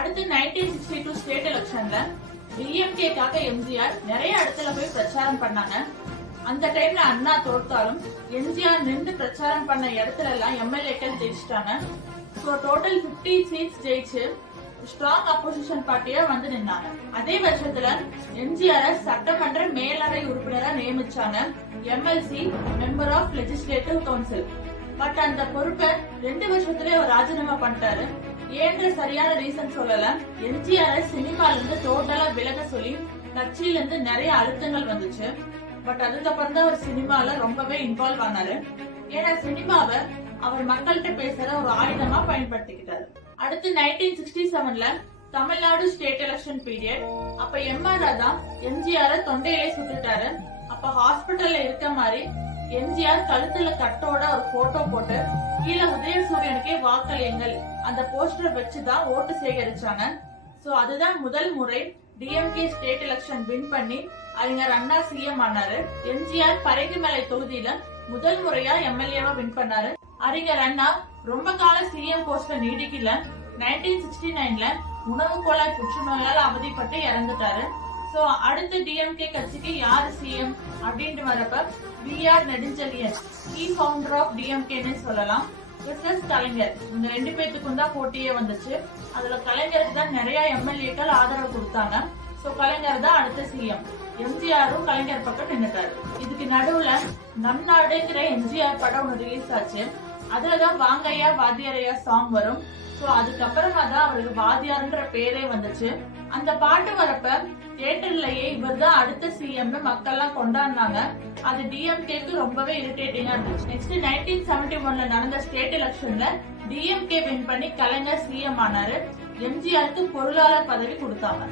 அடுத்து 1962 ஸ்டேட் எலெக்ஷன்ல டிஎம்கேக்காக எம்ஜிஆர் நிறைய இடத்துல போய் பிரச்சாரம் பண்ணாங்க. அந்த டைம்ல அண்ணா தோற்றாலும் எம்ஜிஆர் நின்று பிரச்சாரம் பண்ண இடத்துல எல்லாம் எம்எல்ஏக்கள் ஜெயிச்சிட்டாங்க. டோட்டல் 50 சீட்ஸ் ஜெயிச்சு ஸ்ட்ராங் அப்போசிஷன் பார்ட்டியா வந்து நின்னாங்க. அதே வருஷத்துல எம்ஜிஆர் சட்டமன்ற மேலவை உறுப்பினரா நியமிச்சாங்க, MLC member of legislative council. But அந்த பொறுப்பை 2 வருஷத்துலயே அவர் ராஜினாமா பண்ணிட்டாரு. ஏன்ற சரியான ரீசன் சொல்லல. எம்ஜிஆர் சினிமால இருந்து டோட்டலா விலக சொல்லி கட்சியில இருந்து நிறைய அழுத்தங்கள் வந்துச்சு. பட் அதுக்கப்புறம் தான் அவர் சினிமால ரொம்பவே இன்வால்வ் ஆனாரு. ஏன்னா சினிமாவை அவர் மக்கள்கிட்ட பேசுற ஒரு ஆயுதமா பயன்படுத்திக்கிட்டாரு. அடுத்து 1967ல தமிழ்நாடு ஸ்டேட் எலெக்ஷன் பீரியட். அப்ப எம்ஆர் ராதா எம்ஜிஆர் தொண்டையிலே சுட்டுட்டாரு. அப்ப ஹாஸ்பிட்டல்ல இருக்க மாதிரி எம்ஜிஆர் கழுத்துல கட்டோட ஒரு போட்டோ போட்டு கீழே உதயசூரியனுக்கே வாக்களியுங்கள் அந்த போஸ்டர் வச்சுதான் ஓட்டு சேகரிச்சாங்க. சோ அதுதான் முதல் முறை டிஎம்கே ஸ்டேட் எலெக்ஷன் வின் பண்ணி அறிஞர் அண்ணா சிஎம் ஆனாரு. எம்ஜிஆர் பரங்கிமலை தொகுதியில முதல் முறையா எம்எல்ஏவா வின் பண்ணாரு. அறிஞர் அண்ணா ரொம்ப கால சிஎம் போஸ்ட்ல நீடிக்கல. 1969ல உணவு குழாய் புற்றுநோயால் அவதிப்பட்டு இறந்துட்டாரு. சோ அடுத்த டிஎம்கே கட்சிக்கு யாரு சிஎம் அப்படின்ட்டு வரப்ப வி.ஆர். நெடுஞ்செழியன் கீ ஃபவுண்டர் ஆஃப் டிஎம்கேன்னு சொல்லலாம். கலைஞர். இந்த 2 பேத்துக்கும் தான் போட்டியே வந்துச்சு. அதுல கலைஞருக்கு தான் நிறைய எம்எல்ஏக்கள் ஆதரவு கொடுத்தாங்க. சோ கலைஞர் தான் அடுத்த சிஎம். எம்ஜிஆரும் கலைஞர் பக்கம் நின்னுட்டாரு. இதுக்கு நடுவுல நம் நாடுங்கிற எம்ஜிஆர் படம் ஒன்று ரிலீஸ் ஆச்சு. அதுலதான் வாங்கையா வாத்தியாரையா சாங் வரும். சோ அதுக்கப்புறமா தான் அவருக்கு வாத்தியார்ன்ற பேரே வந்துச்சு. அந்த பாட்டு வரப்ப தியேட்டர்லயே இவர் தான் அடுத்த சிஎம் மக்கள் எல்லாம் கொண்டாடினாங்க. அது டிஎம்கேக்கு ரொம்பவே இரிட்டேட்டிங்கா இருந்துச்சு. நெக்ஸ்ட் 1971ல நடந்த ஸ்டேட் எலெக்ஷன்ல டிஎம்கே வின் பண்ணி கலைஞர் சிஎம் ஆனாரு. எம்ஜிஆருக்கு பொருளாளர் பதவி கொடுத்தாங்க.